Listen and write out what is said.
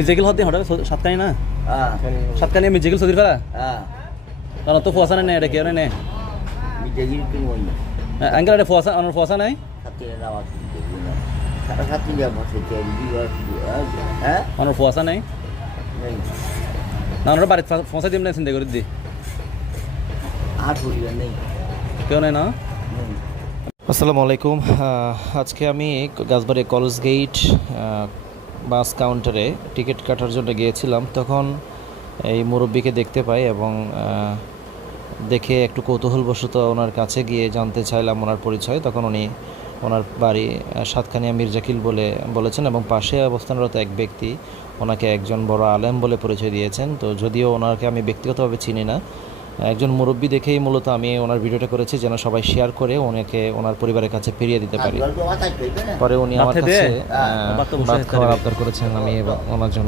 Musical হতে হঠাৎ সাতকানি না Ah, সাতকানি মিউজিক্যাল সদির ফেলা ah, কারণ তো ফুয়াশা নাই এটা কেউ নেই bijagir tu mo. আঙ্কেল এটা ফুয়াশা অনার ফুয়াশা নাই Satu yang rawat bijagir. Salah satu dia masih jadi dua aja. Eh? অনার ফুয়াশা নাই Nih. না ওনার বাড়িতে ফসা দিম না চিন্তা করে দি Aku dia nih. কেউ নাই না Nih. আসসালামু আলাইকুম আজকে আমি গাছবাড়ি কলেজ গেট বাস কাউন্টারে টিকিট কাটার জন্য গিয়েছিলাম। তখন এই মুরব্বিকে দেখতে পাই এবং দেখে একটু কৌতূহলবশত ওনার কাছে গিয়ে জানতে চাইলাম ওনার পরিচয়। তখন উনি ওনার বাড়ি সাতকানিয়া মির্জাকিল বলেছেন এবং পাশে অবস্থানরত এক ব্যক্তি ওনাকে একজন বড় আলেম বলে পরিচয় দিয়েছেন। তো যদিও ওনাকে আমি ব্যক্তিগতভাবে চিনি না, একজন মুরব্বি দেখেই মূলত আমি ওনার ভিডিওটা করেছি যেন সবাই শেয়ার করে ওনাকে ওনার পরিবারের কাছে ফিরিয়ে দিতে পারি। Jual dua mata itu kan? পরে উনি আমার কাছে ভাত খাওয়ার আবদার করেছেন, আমি ওনার জন্য